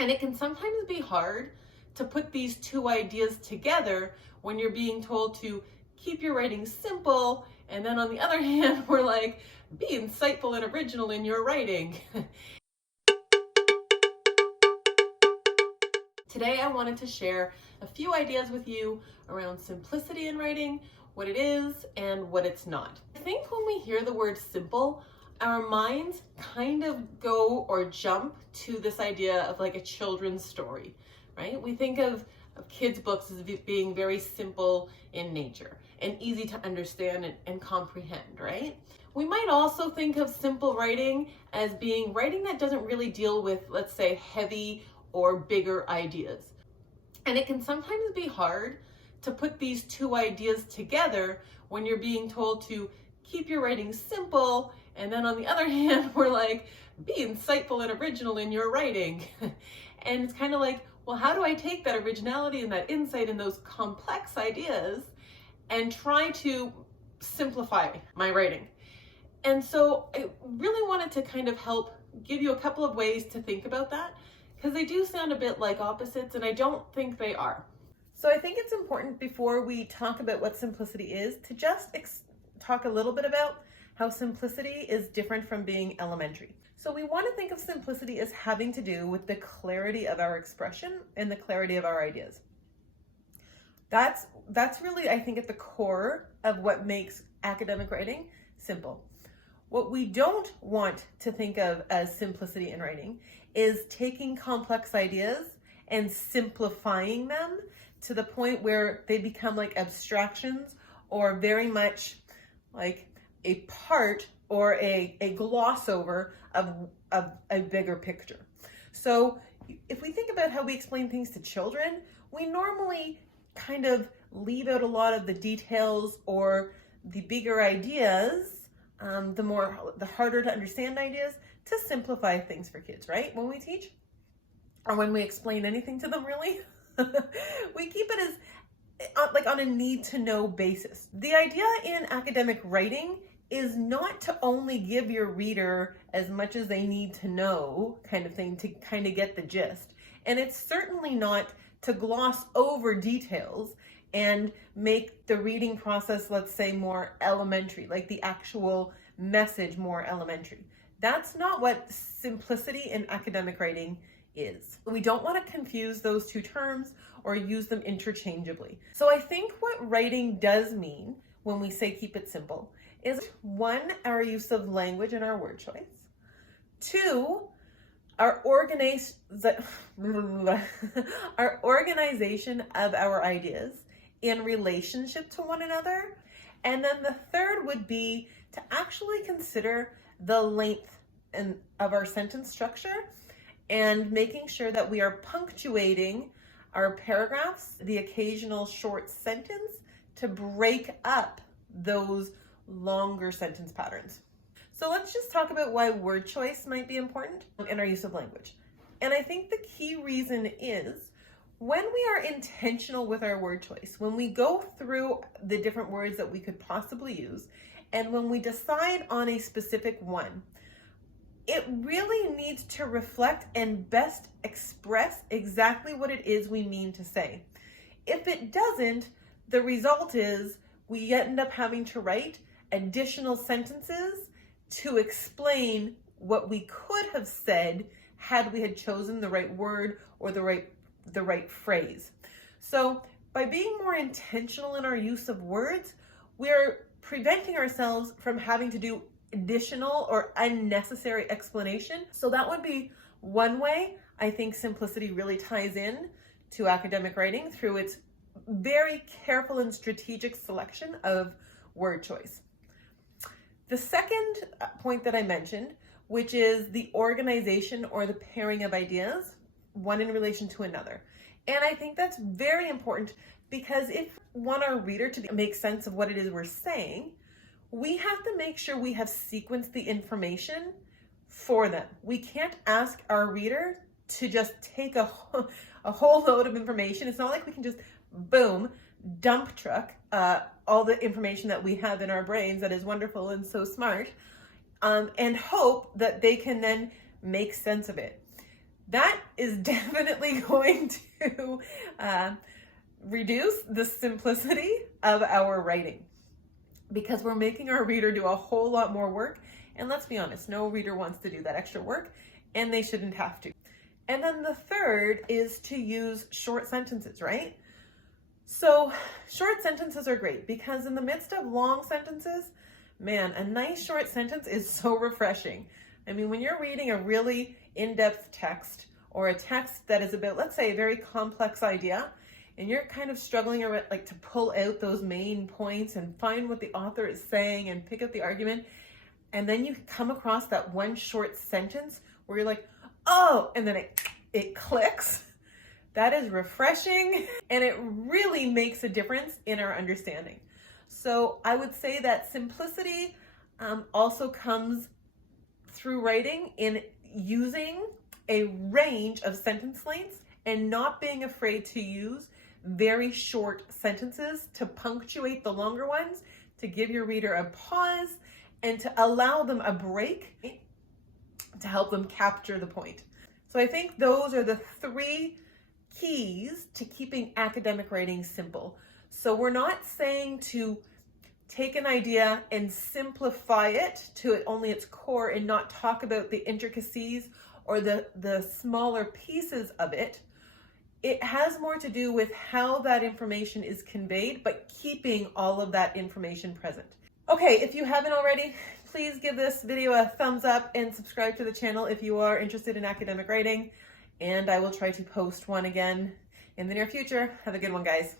And it can sometimes be hard to put these two ideas together when you're being told to keep your writing simple, and then on the other hand, we're like, be insightful and original in your writing. Today I wanted to share a few ideas with you around simplicity in writing, what it is and what it's not. I think when we hear the word simple, our minds kind of go or jump to this idea of like a children's story, right? We think of kids' books as being very simple in nature and easy to understand and comprehend, right? We might also think of simple writing as being writing that doesn't really deal with, let's say, heavy or bigger ideas. And it can sometimes be hard to put these two ideas together when you're being told to keep your writing simple, and then on the other hand, we're like, be insightful and original in your writing. And it's kind of like, well, how do I take that originality and that insight and those complex ideas and try to simplify my writing? And so I really wanted to kind of help give you a couple of ways to think about that, because they do sound a bit like opposites, and I don't think they are. So I think it's important before we talk about what simplicity is to just talk a little bit about how simplicity is different from being elementary. So we want to think of simplicity as having to do with the clarity of our expression and the clarity of our ideas. That's really, I think, at the core of what makes academic writing simple. What we don't want to think of as simplicity in writing is taking complex ideas and simplifying them to the point where they become like abstractions or very much like a part or a gloss over of a bigger picture. So if we think about how we explain things to children, we normally kind of leave out a lot of the details or the bigger ideas, the harder to understand ideas, to simplify things for kids, right? When we teach or when we explain anything to them, really, we keep it as like on a need to know basis. The idea in academic writing is not to only give your reader as much as they need to know kind of thing to kind of get the gist. And it's certainly not to gloss over details and make the reading process, let's say, more elementary, like the actual message more elementary. That's not what simplicity in academic writing is. We don't want to confuse those two terms or use them interchangeably. So I think what writing does mean when we say keep it simple is, one, our use of language and our word choice. Two, our organization of our ideas in relationship to one another. And then the third would be to actually consider the length of our sentence structure and making sure that we are punctuating our paragraphs, the occasional short sentence, to break up those longer sentence patterns. So let's just talk about why word choice might be important in our use of language. And I think the key reason is when we are intentional with our word choice, when we go through the different words that we could possibly use, and when we decide on a specific one, it really needs to reflect and best express exactly what it is we mean to say. If it doesn't, the result is we end up having to write additional sentences to explain what we could have said had we had chosen the right word or the right phrase. So by being more intentional in our use of words, we're preventing ourselves from having to do additional or unnecessary explanation. So that would be one way I think simplicity really ties in to academic writing, through its very careful and strategic selection of word choice. The second point that I mentioned, which is the organization or the pairing of ideas, one in relation to another. And I think that's very important, because if we want our reader to make sense of what it is we're saying, we have to make sure we have sequenced the information for them. We can't ask our reader to just take a whole load of information. It's not like we can just, boom, dump truck all the information that we have in our brains that is wonderful and so smart, and hope that they can then make sense of it. That is definitely going to reduce the simplicity of our writing, because we're making our reader do a whole lot more work. And let's be honest, no reader wants to do that extra work, and they shouldn't have to. And then the third is to use short sentences, right? So short sentences are great because in the midst of long sentences, man, a nice short sentence is so refreshing. I mean, when you're reading a really in-depth text or a text that is about, let's say, a very complex idea, and you're kind of struggling like to pull out those main points and find what the author is saying and pick up the argument, and then you come across that one short sentence where you're like, oh, and then it clicks. That is refreshing, and it really makes a difference in our understanding. So I would say that simplicity also comes through writing in using a range of sentence lengths and not being afraid to use very short sentences to punctuate the longer ones, to give your reader a pause and to allow them a break to help them capture the point. So I think those are the three keys to keeping academic writing simple. So we're not saying to take an idea and simplify it to only its core and not talk about the intricacies or the smaller pieces of it. It has more to do with how that information is conveyed, but keeping all of that information present. Okay, if you haven't already, please give this video a thumbs up and subscribe to the channel if you are interested in academic writing. And I will try to post one again in the near future. Have a good one, guys.